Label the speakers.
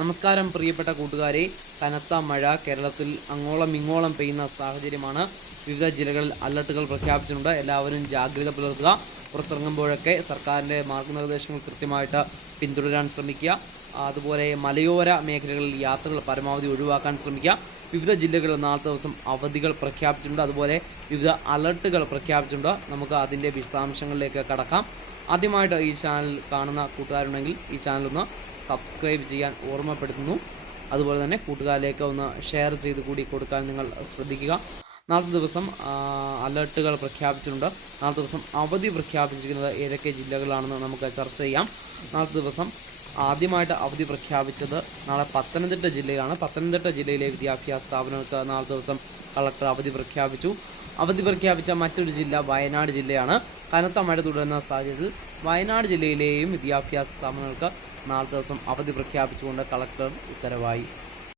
Speaker 1: നമസ്കാരം പ്രിയപ്പെട്ട കൂട്ടുകാരെ. കനത്ത മഴ കേരളത്തിൽ അങ്ങോളം ഇങ്ങോളം പെയ്യുന്ന സാഹചര്യമാണ്. വിവിധ ജില്ലകളിൽ അലർട്ടുകൾ പ്രഖ്യാപിച്ചിട്ടുണ്ട്. എല്ലാവരും ജാഗ്രത പുലർത്തുക. പുറത്തിറങ്ങുമ്പോഴൊക്കെ സർക്കാരിന്റെ മാർഗനിർദ്ദേശങ്ങൾ കൃത്യമായിട്ട് പിന്തുടരാൻ ശ്രമിക്കുക. അതുപോലെ മലയോര മേഖലകളിൽ യാത്രകൾ പരമാവധി ഒഴിവാക്കാൻ ശ്രമിക്കുക. വിവിധ ജില്ലകളിൽ നാളത്തെ ദിവസം അവധികൾ പ്രഖ്യാപിച്ചിട്ടുണ്ട്. അതുപോലെ വിവിധ അലർട്ടുകൾ പ്രഖ്യാപിച്ചിട്ടുണ്ട്. നമുക്ക് അതിന്റെ വിശദാംശങ്ങളിലേക്ക് കടക്കാം. ആദ്യമായിട്ട് ഈ ചാനൽ കാണുന്ന കൂട്ടുകാരുണ്ടെങ്കിൽ ഈ ചാനൽ ഒന്ന് സബ്സ്ക്രൈബ് ചെയ്യാൻ ഓർമ്മപ്പെടുത്തുന്നു. അതുപോലെ തന്നെ കൂട്ടുകാരിലേക്ക് ഒന്ന് ഷെയർ ചെയ്ത് കൂടി കൊടുക്കാൻ നിങ്ങൾ ശ്രദ്ധിക്കുക. നാളത്തെ ദിവസം അലേർട്ടുകൾ പ്രഖ്യാപിച്ചിട്ടുണ്ട്. നാളത്തെ ദിവസം അവധി പ്രഖ്യാപിച്ചിരിക്കുന്നത് ഏതൊക്കെ ജില്ലകളാണെന്ന് നമുക്ക് ചർച്ച ചെയ്യാം. നാളത്തെ ദിവസം ആദ്യമായിട്ട് അവധി പ്രഖ്യാപിച്ചത് നാളെ പത്തനംതിട്ട ജില്ലയിലാണ്. പത്തനംതിട്ട ജില്ലയിലെ വിദ്യാഭ്യാസ സ്ഥാപനങ്ങൾക്ക് നാളെ ദിവസം കളക്ടർ അവധി പ്രഖ്യാപിച്ചു. അവധി പ്രഖ്യാപിച്ച മറ്റൊരു ജില്ല വയനാട് ജില്ലയാണ്. കനത്ത മഴ തുടരുന്ന സാഹചര്യത്തിൽ വയനാട് ജില്ലയിലെയും വിദ്യാഭ്യാസ സ്ഥാപനങ്ങൾക്ക് നാളെ ദിവസം അവധി പ്രഖ്യാപിച്ചുകൊണ്ട് കളക്ടർ ഉത്തരവായി.